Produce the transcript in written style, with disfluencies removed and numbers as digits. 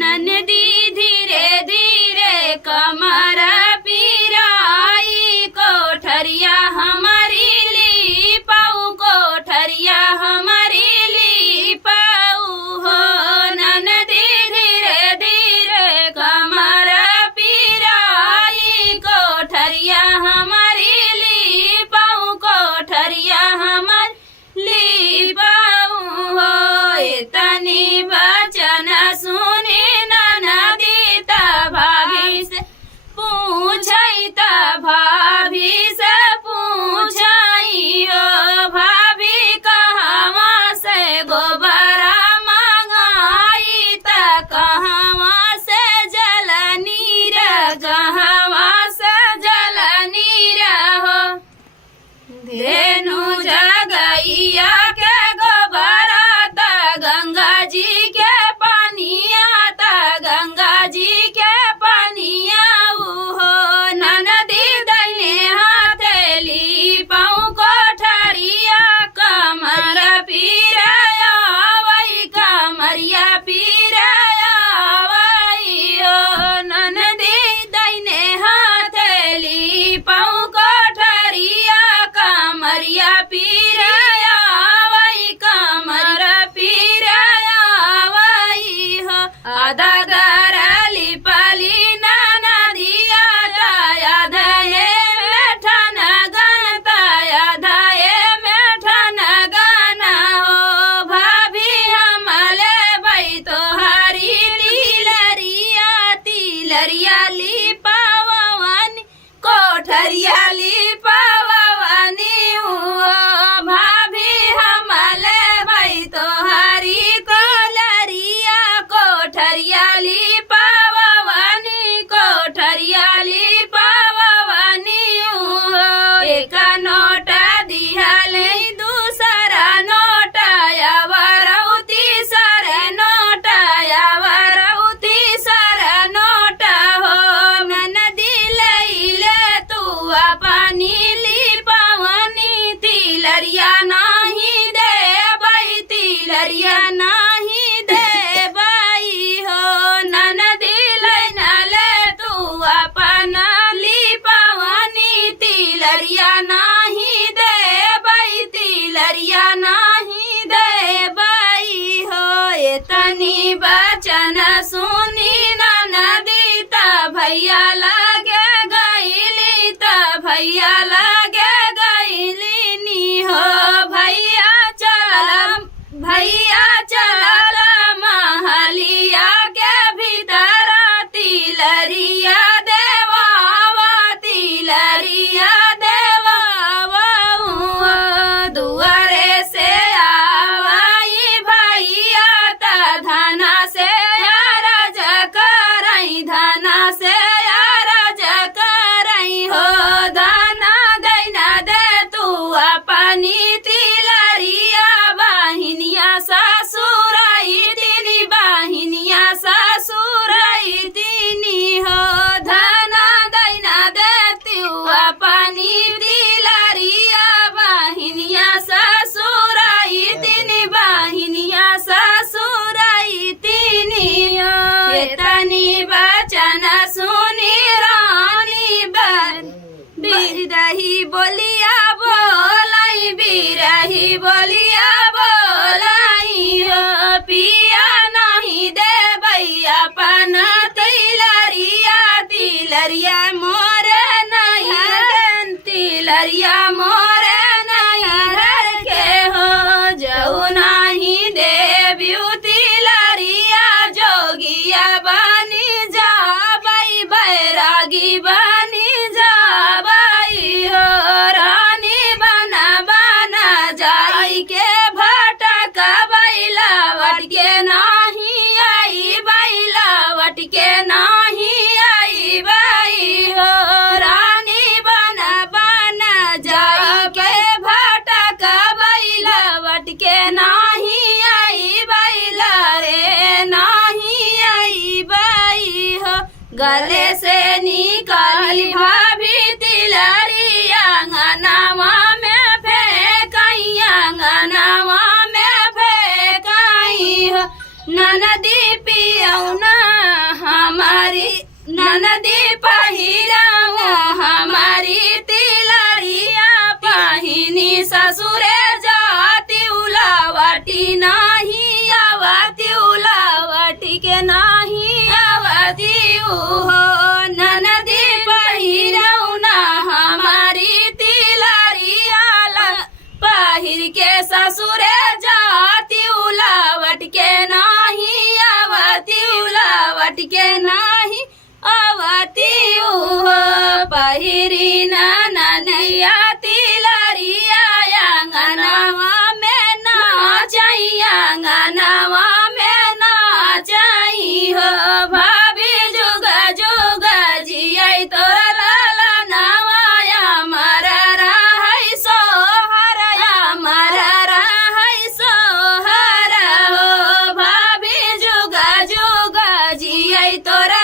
ननदी धीरे धीरे कमर पिराई कोठरिया हमारी ली पाऊ कोठरिया हमारी ली पाऊ हो ननदी धीरे धीरे कमर पिराई कोठरिया हमारी ली पाऊ कोठरिया हमारी ली पाऊ हो इतनी वचन सुनी ननदी ता भाभी से पूछई ता भाभी से पूछई ओ भाभी कहवा से गोबरा मंगाई ता कहवा से जल नीर कहवा से जल नीर हो धेनु जगैया के गोबरा ता गंगा जी के पानिया ता गंगा जी के पानिया हो ननदी दैने हाथेली पाऊ कोठरिया कमर पीराया वही कमरिया पीराया वही हो ननदी दैने हाथेली पाऊ कोठरिया कमरिया पीराया वही कमर पीराया वही हो आधा गरली पली नदिया ताया धये मेठन गन ताया धये मेठन गन हो भाभी हमले बई तोहारी तिलरिया तिलरिया ली पावनी कोठरिया ली पावनी हो भाभी हमले बई तोहारी कोलरिया कोठरिया ली पावनी कोठरिया ली पावनी हो एक नोट दिहले दूसरा नोट यावरौ तीसरा नोट यावरौ तीसरा नोट हो ननदी लैले तू अपनी ली पावनी तिलरिया नाही दे बई तिलरिया नाही दे बई हो ननदी लैनले तू अपना ली पावनी तिलरिया नाही दे बई तिलरिया नाही दे बई हो इतनी वचन सुनी ननदी ता भैया लागे गईली ता भैया लागे गईली नी हो भैया चल महलिया के भीतर तिलरिया देवावा तिलरिया देवावा दुआरे से आवाई भैया ता धना से अरज करई धना से अरज करई हो धना दैना दे तू अपनी तिलरिया बाहिनिया ससुराई तिनी बाहिनिया ससुराई तिनी हो धना दैना दे तू अपनी तिलरिया बाहिनिया ससुराई तिनी बाहिनिया ससुराई तिनी हो इतनी वचन सुनी रानी बिरही बोलिया बोलाई बिरही बोलिया बोलाई हो पिया नहीं दे भैया पना तिलरिया तिलरिया मोरे नहीं तिलरिया मोरे नहीं रखे हो जाऊ नहीं देव्यू तिलरिया जोगिया बनी जा बई बैरागी बनी जा बई हो रानी बना बना जाई के भटक बैलावट के नाही आई बैलावट के नाही आई बई हो रानी बना बना जाई के भटक बैलावट के नाही आई बैला रे नाही आई बई हो गले से निकाली भाभी तिलरिया अंगनावा में फेंकई अंगनावा में फेंकई ननदी पियौना हमारी ननदी पहिराओ हमारी तिलरिया पहिनी ससुरे जाती उलावटी नहीं आवती उलावटी के नहीं आवती हो ननदी पहिरौना हमारी तिलरिया पहिर के ससुरे जाती उलावट के नहीं आवती उलावट के नहीं आवती हो पहिरी ननैया तिलरिया अंगनवा में नाचाई अंगनवा में नाचाई हो भाभी जुग जुग जियै तोर लाला नवाया मरा रहै सोहरया मरा रहै सोहर हो भाभी जुग जुग जियै तोर